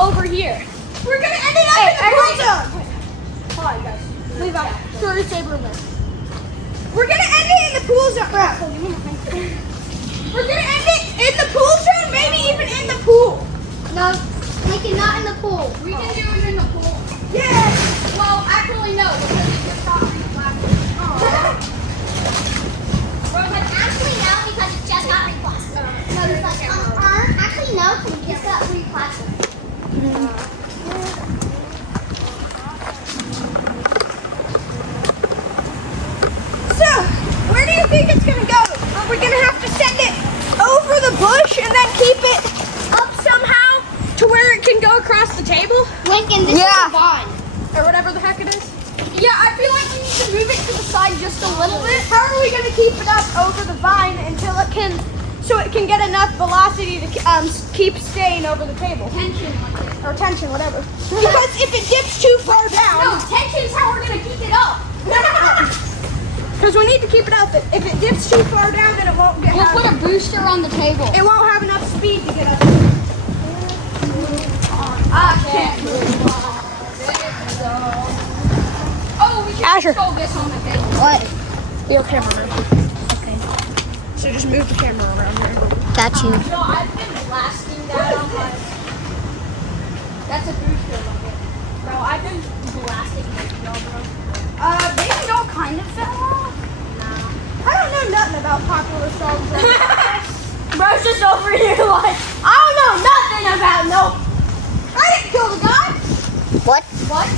over here. We're gonna end it up in the pool zone. Hold on, guys. Levi, throw your saber in there. We're gonna end it in the pool zone. We're gonna end it in the pool zone, maybe even in the pool. No, Lincoln, not in the pool. We can do it in the pool. Yeah. Well, actually, no, because it just got reflected. Actually, no, because it just got replastered. No, it's like, actually, no, because it just got replastered. So, where do you think it's gonna go? Are we gonna have to send it over the bush and then keep it up somehow to where it can go across the table? Lincoln, this is a vine. Or whatever the heck it is? Yeah, I feel like we need to move it to the side just a little bit. How are we gonna keep it up over the vine until it can, so it can get enough velocity to keep staying over the table? Tension like this. Or tension, whatever. Because if it dips too far No, down, tension's how we're gonna keep it up. because we need to keep it up. If it dips too far down, then it won't get. We'll put a booster on the table. It won't have enough speed to get up. I can't move on. Oh, we should Asher. throw this on the table. What? Your camera. Okay. So just move the camera around here. Got you. No, I've been blasting that on my... That's a booster bucket. Bro, I've been blasting it, bro. These all kind of fell off. Nah. I don't know nothing about popular songs. Bro's just over here like, I don't know nothing about no. I didn't kill the guy. What? What?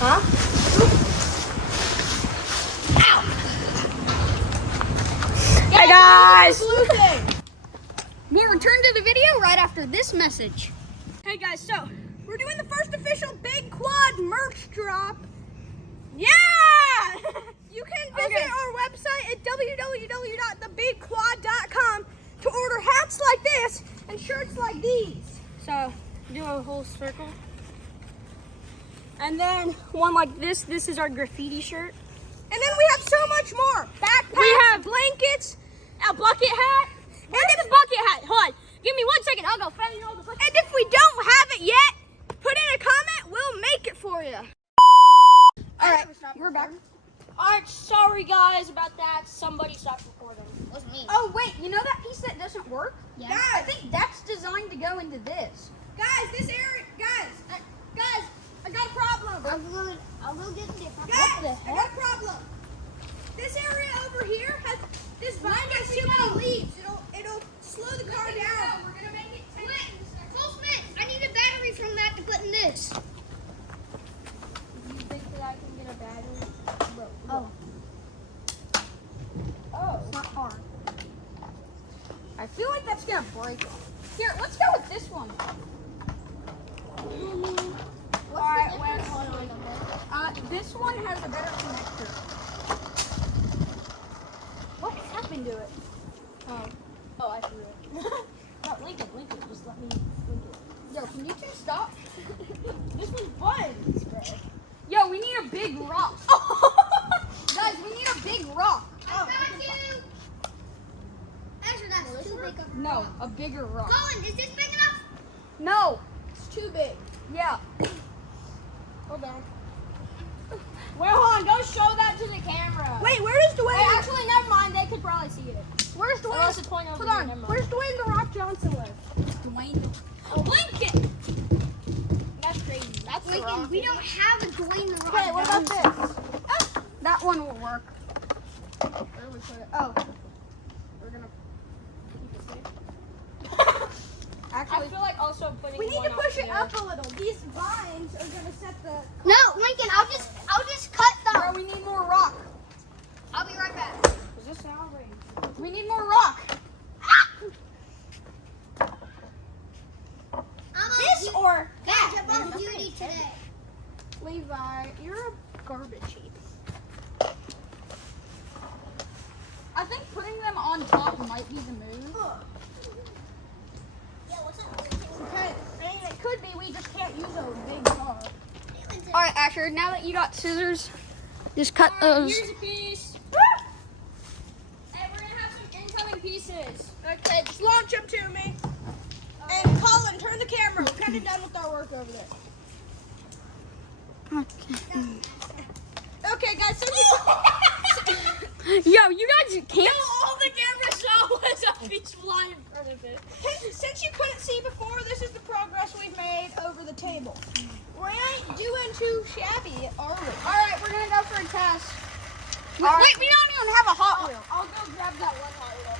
Huh? Ow! Hey guys! Blue thing. we'll return to the video right after this message. Hey guys, so we're doing the first official Big Quad merch drop. Yeah! You can visit our website at www.thebigquad.com to order hats like this and shirts like these. So do a whole circle. And then one like this. This is our graffiti shirt. And then we have so much more. Backpacks, we have blankets, a bucket hat. Where's the bucket hat? Hold on. Give me 1 second. I'll go find all the bucket. And if we don't have it yet, put in a comment. We'll make it for you. All right, we're back. All right, sorry guys about that. Somebody stopped recording. It was me. Oh wait, you know that piece that doesn't work? Yeah. Guys, I think that's designed to go into this. guys, this area, guys, I got a problem. I'll go get the Guys, I got a problem. This area over here has this vine has too many leaves. It'll slow the car down. We're gonna make it Smith, I need a battery from that to put in this. Do you think that I can get a battery? Bro, Oh. Oh. It's not hard. I feel like that's gonna break. Here, let's go with this one. What's Alright, the wait, difference hold on. between them? This one has a better connector. What happened to it? Oh, I threw it. No, Lincoln, just let me link it. Yo, can you two stop? This one's buttons, bro. Yo, we need a big rock. Guys, we need a big rock. Asher, that's too big of No, a bigger rock. Colin, is this big enough? No. It's too big. Yeah. Hold on. Wait, hold on. Go show that to the camera. Wait, where is Dwayne? Wait, actually, never mind. They could probably see it. Where's Dwayne? Unless it's pointing over Hold here, on. never mind. Where's Dwayne the Rock Johnson live? Dwayne? Oh, Lincoln! That's crazy. That's the Lincoln, rock. we don't have a Dwayne the Rock. Okay, what about this? That one will work. Where do we put it? Oh. We're gonna keep it safe. I Actually, feel like also putting we need one to push up it here. up a little. These vines are gonna set the. No, Lincoln, I'll just cut Bro, them. we need more rock. I'll be right back. Is this sound right? We need more rock. This or Guys, I'm on duty today. Levi, you're a garbage heap. I think putting them on top might be the move. Yeah, what's up? Okay, I mean it could be. We just can't use a big car. All right, Asher. Now that you got scissors, just cut those. Here's a piece. Hey, we're gonna have some incoming pieces. Okay, just launch them to me. And Colin, turn the camera. kind of done with our work over there. Okay, guys, since Yo, you guys can't. all the camera saw was a beach fly in front of it. Since you couldn't see before, this is the progress we've made over the table. We ain't doing too shabby, are we? All right, we're gonna go for a test. Wait, we don't even have a Hot Wheel. I'll go grab that one Hot Wheel.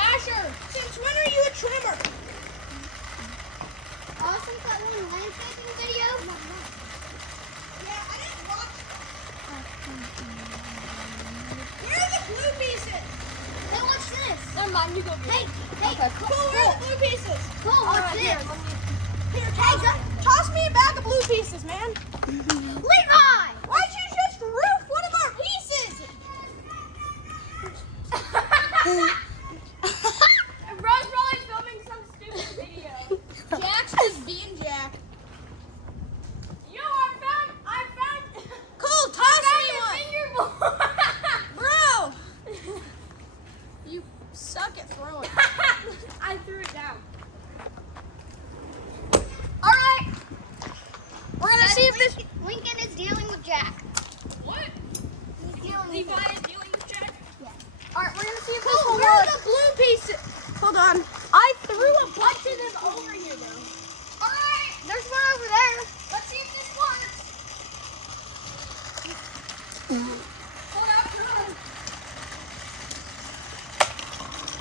Asher, since when are you a trimmer? Awesome that one landscaping video. Yeah, I didn't watch. Where are the blue pieces? Hey, watch this. Never mind, you go. Hey, Okay, Cool, where are the blue pieces? cool, watch this. Here, toss me a bag of blue pieces, man. Levi! Why'd you just roof one of our pieces? Bro's probably filming some stupid video. Jack's just being Jack. Yo, I found. Cool, toss me one. Bro! You suck at throwing. I threw it down. All right. We're going to see if this... Lincoln is dealing with Jack. What? He's dealing with Levi is dealing with Jack. All right, we're going to see if this Cool, will where are work. the blue pieces? Hold on. I threw a bunch of them over here, though. All right, there's one over there. Let's see if this works. Hold on.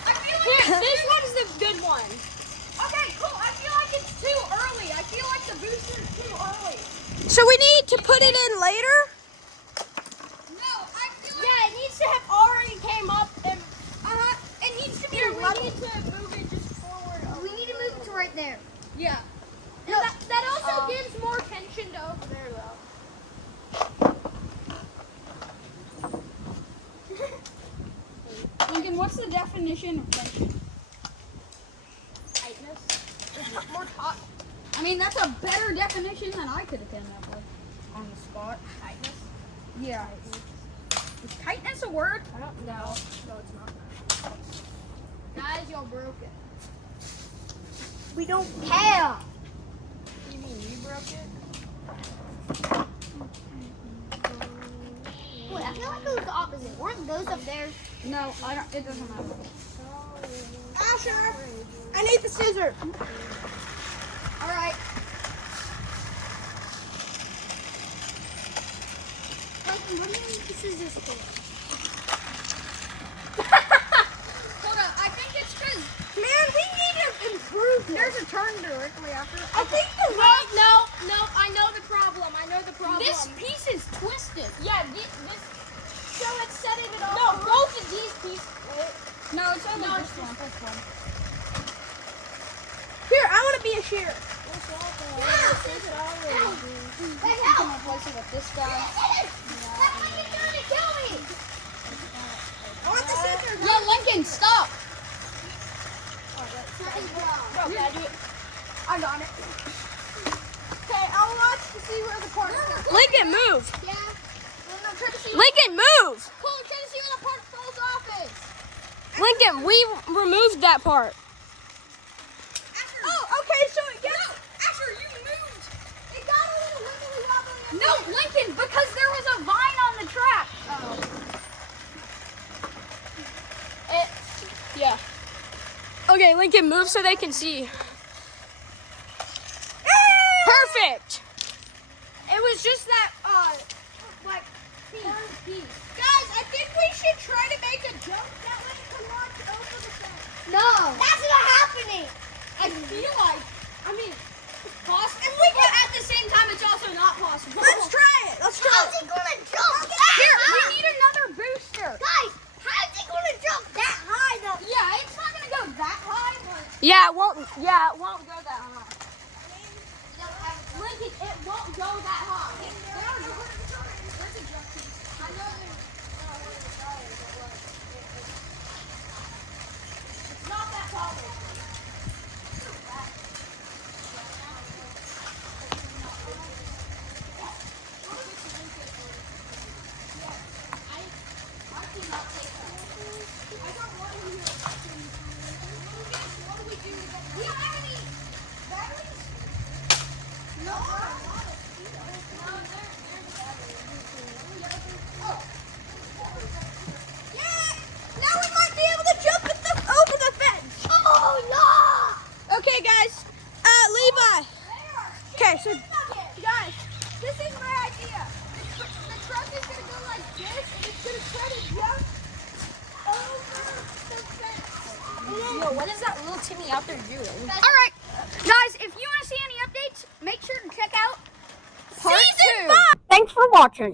I feel like This one's the good one. Okay, cool. I feel like it's too early. I feel like the booster's too early. So we need to put it in later? No, I feel like... Yeah, it needs to have already came up and it needs to be here, a we level. need to move it just forward. We need to move it to right there. Yeah. No. That also gives more tension to over there though. Lincoln, what's the definition of tension? Tightness. More taut. I mean, that's a better definition than I could have come up with on the spot. Tightness. Yeah. Is tightness a word? I don't know. No, it's not. Guys, y'all broke it. We don't care. You mean you broke it? Wait, I feel like it was the opposite. Weren't those up there? No, I don't. It doesn't matter. Asher, I need the scissors. All right. Lincoln, what do you need the scissors for? Hold on. I think it's because Man, we need to improve this. there's a turn directly after. I think the No. I know the problem. This piece is twisted. Yeah, this. So it's setting it off. No, both of these pieces. No, it's only No, this it's one. just this one. Here, I want to be a shear. Hey, You help! can replace it with this guy. That Lincoln's trying to kill me! I want the scissors. Yo, Lincoln, stop. Nothing's wrong. Bro, can I do it? I got it. Okay, I'll watch to see where the part is. Lincoln, move. Yeah. Lincoln, move. Cool, try to see where the part falls off is. Lincoln, we removed that part. Oh, okay, so it gets... Asher, you moved. It got a little wibbly wobbly. No, Lincoln, because there was a vine on the track. Yeah. Okay, Lincoln, move so they can see. Perfect. It was just that, like, piece. Guys, I think we should try to make a jump that way to launch over the fence. No. That's not happening. I feel like, I mean, possible. If we can, at the same time, it's also not possible. Let's try it. Let's try How's it. he gonna jump that Here, we high? need another booster. Guys, how's he gonna jump that high though? Yeah, it's not going to go that high, but Yeah, it won't go that high. Lincoln, it won't go that high. There's a jump piece. I know it's not that tall. I don't want to hear it. What do we do with that? what is that little Timmy out there doing? Alright, guys, if you want to see any updates, make sure to check out Part 2. Season 5! Thanks for watching.